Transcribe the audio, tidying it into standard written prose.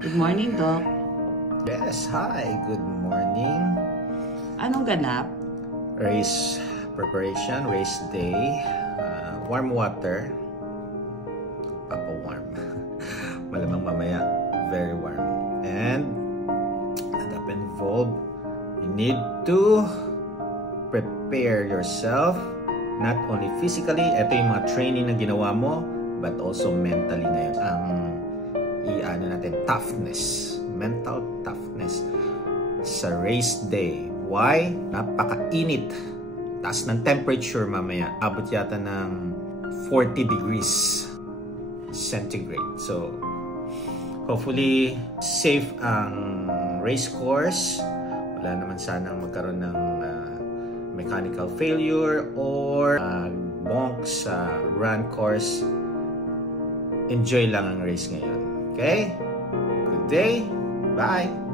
Good morning, Doc. Yes, hi, good morning. Anong ganap? Race preparation, race day. Warm water. Papa-warm. Malamang mamaya, very warm. And that involved, you need to prepare yourself, not only physically, ito yung mga training na ginawa mo, but also mentally ngayon. Ang toughness, mental toughness sa race day. Why? Napakainit. Taas ng temperature mamaya. Abot yata ng 40 degrees centigrade. So, hopefully, safe ang race course. Wala naman sanang magkaroon ng mechanical failure or bonk sa run course. Enjoy lang ang race ngayon. Okay? Good day. Bye.